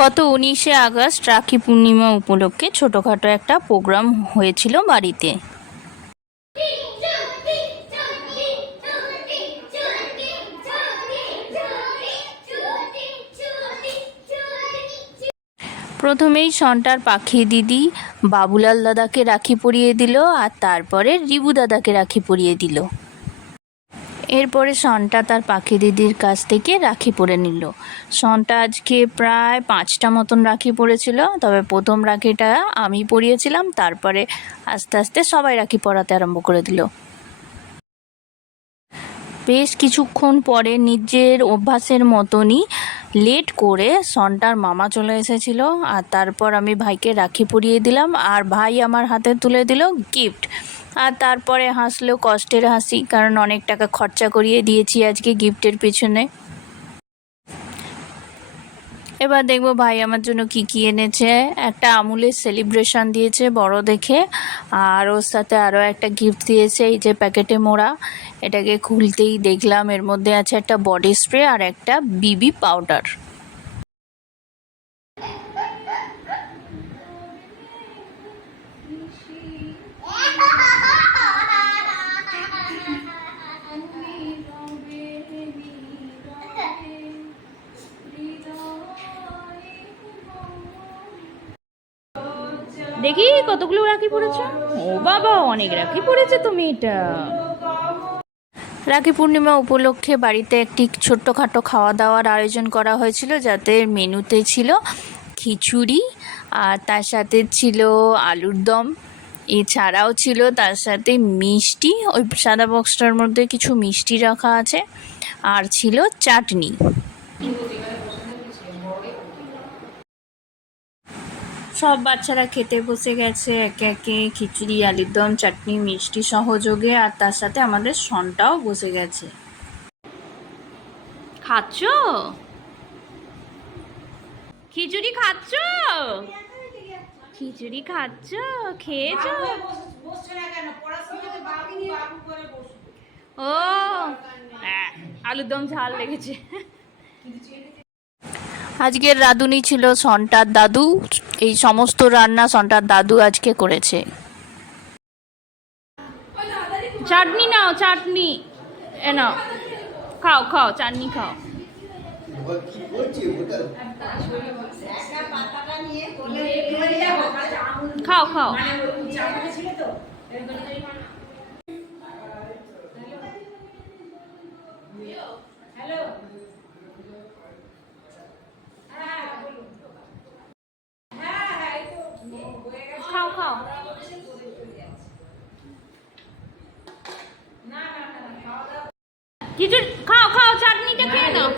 গত উনিশে আগস্ট রাখি পূর্ণিমা উপলক্ষে ছোটোখাটো একটা প্রোগ্রাম হয়েছিল বাড়িতে। প্রথমেই সন্টার পাখি দিদি বাবুলাল দাদাকে রাখি পরিয়ে দিল আর তারপরে রিবু দাদাকে রাখি পরিয়ে দিল। এরপরে সন্টা তার পাখি দিদির কাছ থেকে রাখি পরে নিল। সন্টা আজকে প্রায় পাঁচটা মতন রাখি পরেছিল, তবে প্রথম রাখিটা আমি পরিয়েছিলাম, তারপরে আস্তে আস্তে সবাই রাখি পরাতে আরম্ভ করে দিল। বেশ কিছুক্ষণ পরে নিজের অভ্যাসের মতনই লেট করে সন্টার মামা চলে এসেছিল, আর তারপর আমি ভাইকে রাখি পরিয়ে দিলাম, আর ভাই আমার হাতে তুলে দিল গিফট আর তারপরে হাসলো কষ্টের হাসি, কারণ অনেক টাকা খরচা করিয়ে দিয়েছি আজকে গিফটের পিছনে। এবার দেখব ভাই আমার জন্য কি কি এনেছে। একটা আমুলের সেলিব্রেশন দিয়েছে বড় দেখে, আর ওর সাথে আরও একটা গিফট দিয়েছে, এই যে প্যাকেটে মোড়া। এটাকে খুলতেই দেখলাম, এর মধ্যে আছে একটা বডি স্প্রে আর একটা বিবি পাউডার দেখি কতগুলো রাখি পড়েছ? ও বাবা, অনেক রাখি পড়েছে তুমি এটা। রাখি পূর্ণিমা উপলক্ষে বাড়িতে একটি ছোট্টখাটো খাওয়া দাওয়ার আয়োজন করা হয়েছিল, যাতে মেনুতে ছিল খিচুড়ি আর তার সাথে ছিল আলুর দম। এছাড়াও ছিল তার সাথে মিষ্টি, ওই সাদা বক্সটার মধ্যে কিছু মিষ্টি রাখা আছে। আর ছিল চাটনি। সব বাচ্চারা খেতে বসে গেছে একে একে খিচুড়ি আলুর দম চাটনি মিষ্টি সহযোগে আর তার সাথে আমাদের সনটাও বসে গেছে। খাচ্ছ? খিচুড়ি খাচ্ছ? খিচুড়ি খাচ্ছ? খেয়েছো? ও আহ, আলুর দম ঝাল লেগেছে। আজকের রাঁধুনি ছিল সন্টার দাদু। এই সমস্ত রান্না সন্টার দাদু আজকে করেছে। চাটনি নাও চাটনি। এ নাও। খাও খাও চাটনি খাও। খাও খাও। খাও খাও। কিছু খাও খাও চাটনিটা খেয়ে নাও।